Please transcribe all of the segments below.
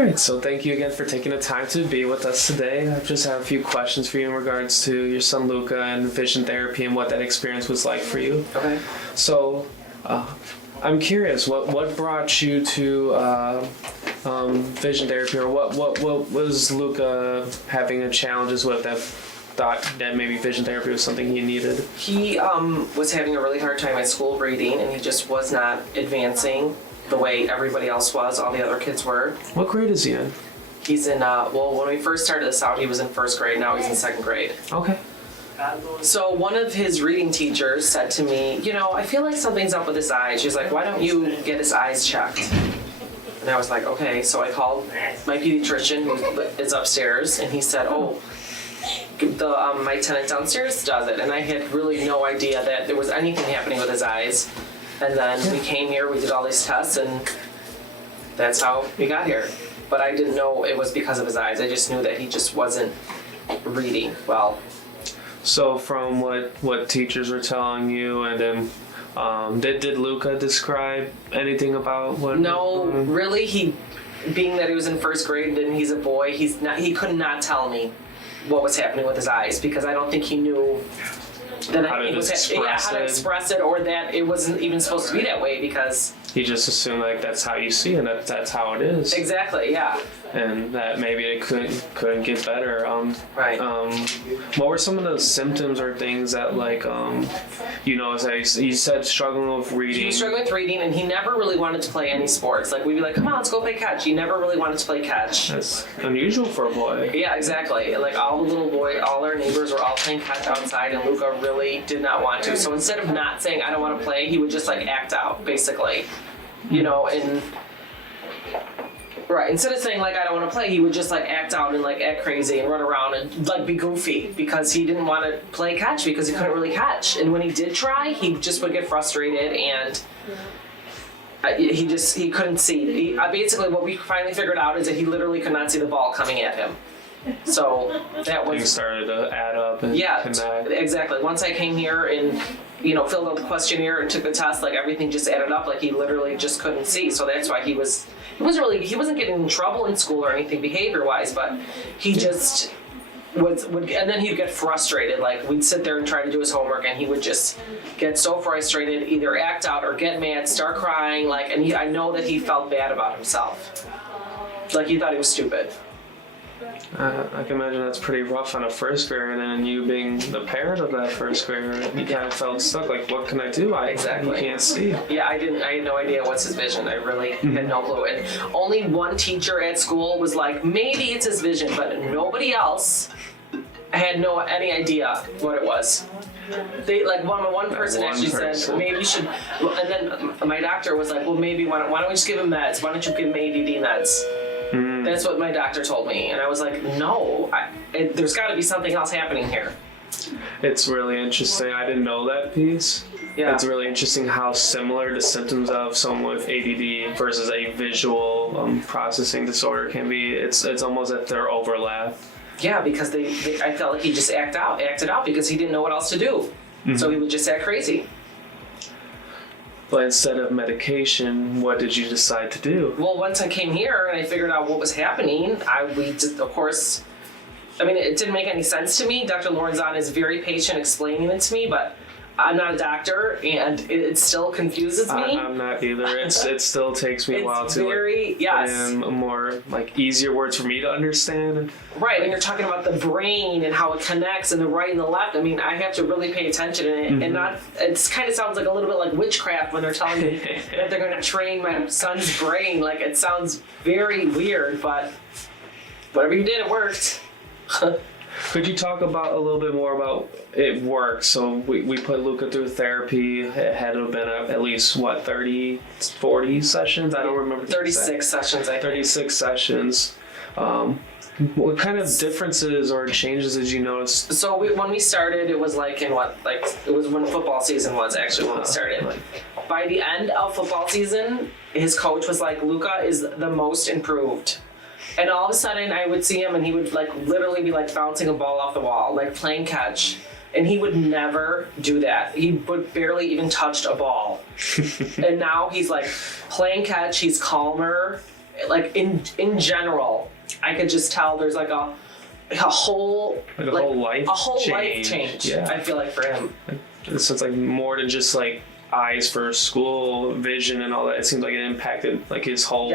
All right, so thank you again for taking the time to be with us today. I just have a few questions for you in regards to your son Luca and vision therapy and what that experience was like for you. Okay. So, I'm curious, what brought you to vision therapy, or what was Luca having challenges with that thought that maybe vision therapy was something he needed? He was having a really hard time at school reading, and he just was not advancing the way everybody else was, all the other kids were. What grade is he in? He's in, when we first started this out, he was in first grade, now he's in second grade. Okay. So one of his reading teachers said to me, I feel like something's up with his eyes. She's like, why don't you get his eyes checked? And I was like, okay. So I called my pediatrician who is upstairs, and he said, my tenant downstairs does it. And I had really no idea that there was anything happening with his eyes. And then we came here, we did all these tests, and that's how we got here. But I didn't know it was because of his eyes. I just knew that he just wasn't reading well. So from what teachers were telling you, and then did Luca describe anything about what? No, really. He, being that he was in first grade and he's a boy, he could not tell me what was happening with his eyes, because I don't think he knew that how to express it, or that it wasn't even supposed to be that way, because he just assumed like that's how you see it, and that's how it is. Exactly, yeah. And that maybe it couldn't get better. Right. What were some of the symptoms or things that you said struggling with reading? He was struggling with reading, and he never really wanted to play any sports. Like, we'd be like, come on, let's go play catch. He never really wanted to play catch. That's unusual for a boy. Yeah, exactly. Like, all our neighbors were all playing catch outside, and Luca really did not want to. So instead of not saying, I don't want to play, he would just act out, basically. And right, instead of saying I don't want to play, he would just act out and act crazy and run around and be goofy, because he didn't want to play catch because he couldn't really catch. And when he did try, he just would get frustrated, and he couldn't see. Basically what we finally figured out is that he literally could not see the ball coming at him. So that was... You started to add up and connect. Exactly. Once I came here and filled out the questionnaire and took the test, everything just added up. He literally just couldn't see. So that's why he wasn't getting in trouble in school or anything behavior-wise, but he just would, and then he'd get frustrated. We'd sit there and try to do his homework, and he would just get so frustrated, either act out or get mad, start crying, and I know that he felt bad about himself. He thought he was stupid. I can imagine that's pretty rough on a first grader, and then you being the parent of that first grader, you kind of felt stuck. What can I do? Exactly. You can't see. Yeah, I had no idea what's his vision. I really had no clue. And only one teacher at school was like, maybe it's his vision, but nobody else had any idea what it was. They one person actually said, maybe you should, and then my doctor was like, well, maybe why don't we just give him meds? Why don't you give him ADD meds? That's what my doctor told me, and I was like, no, there's got to be something else happening here. It's really interesting. I didn't know that piece. Yeah. It's really interesting how similar the symptoms of someone with ADD versus a visual processing disorder can be. It's almost that they're overlap. Yeah, because I felt like he just acted out because he didn't know what else to do. So he would just act crazy. But instead of medication, what did you decide to do? Well, once I came here and I figured out what was happening, we just, of course, it didn't make any sense to me. Dr. Lorenzana is very patient explaining it to me, but I'm not a doctor, and it still confuses me. I'm not either. It still takes me a while to yes. more easier words for me to understand. Right, and you're talking about the brain and how it connects and the right and the left. I have to really pay attention in it, and not. It kind of sounds like a little bit like witchcraft when they're telling me that they're going to train my son's brain. It sounds very weird, but whatever you did, it worked. Could you talk about a little bit more about it worked? So we put Luca through therapy. It had to have been at least, 30, 40 sessions? I don't remember. 36 sessions, I think. 36 sessions. What kind of differences or changes did you notice? So when we started, it was it was when football season was actually when we started. By the end of football season, his coach was like, Luca is the most improved. And all of a sudden, I would see him, and he would literally be bouncing a ball off the wall, playing catch. And he would never do that. He would barely even touch a ball. And now he's playing catch. He's calmer. like in general, I could just tell there's like a whole life life change. Yeah. I feel like for him. So it's like more than just like eyes for school, vision, and all that. It seems like it impacted like his whole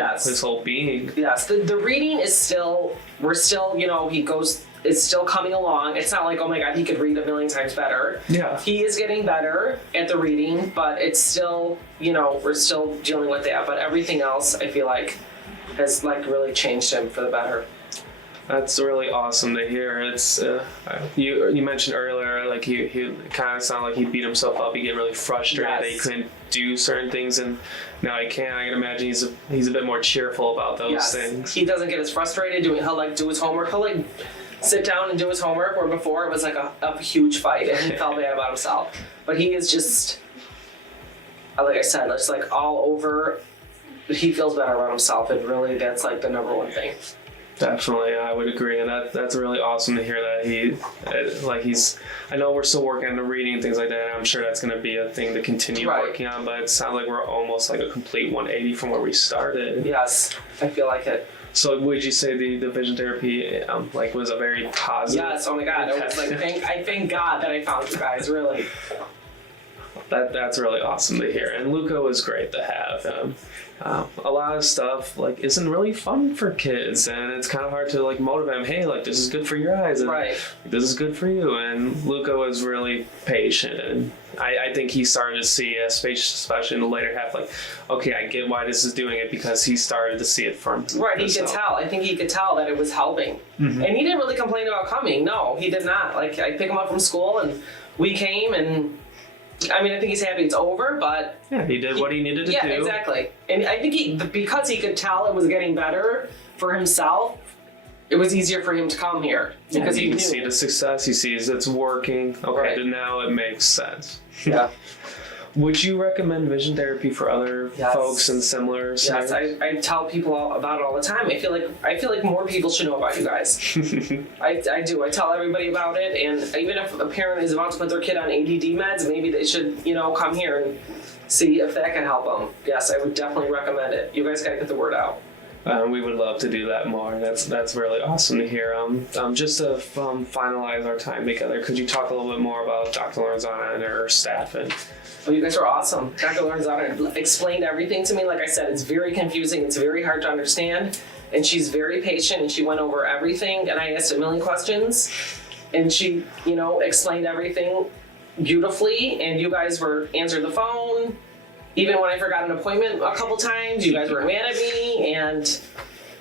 being. Yes, the reading is still, we're still, you know, it's still coming along. It's not like, oh my God, he could read a million times better. Yeah. He is getting better at the reading, but it's still, you know, we're still dealing with that. But everything else, I feel like, has like really changed him for the better. That's really awesome to hear. It's you mentioned earlier, like he kind of sounded like he beat himself up. He get really frustrated that he couldn't do certain things, and now he can. I can imagine he's a bit more cheerful about those things. He doesn't get as frustrated. He'll like do his homework. He'll like sit down and do his homework, where before it was like a huge fight and he felt bad about himself. But he is just, like I said, it's like all over. He feels better about himself, and really that's like the number one thing. Definitely, I would agree, and that's really awesome to hear that he's. I know we're still working on the reading and things like that, and I'm sure that's going to be a thing to continue working on. But it sounds like we're almost like a complete 180 from where we started. Yes, I feel like it. So would you say the vision therapy was a very positive? Yes. Oh my God! It was like I thank God that I found you guys. Really. That's really awesome to hear, and Luca was great to have. A lot of stuff like isn't really fun for kids, and it's kind of hard to like motivate them. Hey, like this is good for your eyes, and this is good for you. And Luca was really patient, and I think he started to see, especially in the later half, like, okay, I get why this is doing it, because he started to see it from right. He could tell. I think he could tell that it was helping, and he didn't really complain about coming. No, he did not. Like I pick him up from school, and we came and. I mean, I think he's happy it's over, but... Yeah, he did what he needed to do. Yeah, exactly. And I think because he could tell it was getting better for himself, it was easier for him to come here. Because he can knew. See the success, he sees it's working. Okay, then now it makes sense. Yeah. Would you recommend vision therapy for other folks in similar scenarios? Yes, I tell people about it all the time. I feel like more people should know about you guys. I do. I tell everybody about it, and even if a parent is about to put their kid on ADD meds, maybe they should, come here and see if that can help them. Yes, I would definitely recommend it. You guys gotta get the word out. We would love to do that more. That's really awesome to hear. Just to finalize our time together, could you talk a little bit more about Dr. Lorenzana and her staff? Oh, you guys are awesome. Dr. Lorenzana explained everything to me. Like I said, it's very confusing. It's very hard to understand. And she's very patient, and she went over everything. And I asked a million questions, and she, explained everything beautifully. And you guys answered the phone. Even when I forgot an appointment a couple times, you guys were mad at me. And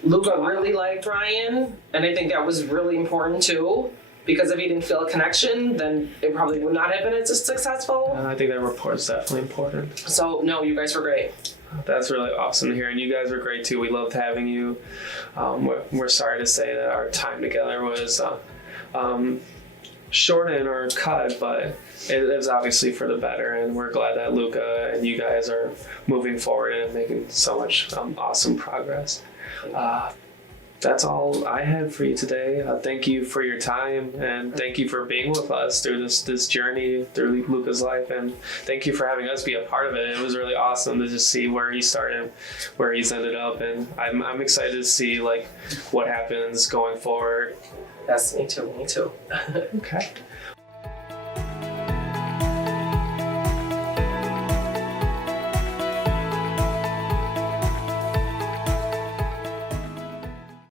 Luca really liked Ryan. And I think that was really important too. Because if he didn't feel a connection, then it probably would not have been as successful. I think that rapport is definitely important. So, no, you guys were great. That's really awesome to hear, and you guys were great too. We loved having you. We're sorry to say that our time together was shortened or cut, but it was obviously for the better, and we're glad that Luca and you guys are moving forward and making so much awesome progress. That's all I had for you today. Thank you for your time, and thank you for being with us through this journey through Luca's life, and thank you for having us be a part of it. It was really awesome to just see where he started, where he's ended up, and I'm excited to see like what happens going forward. Yes, me too. Okay.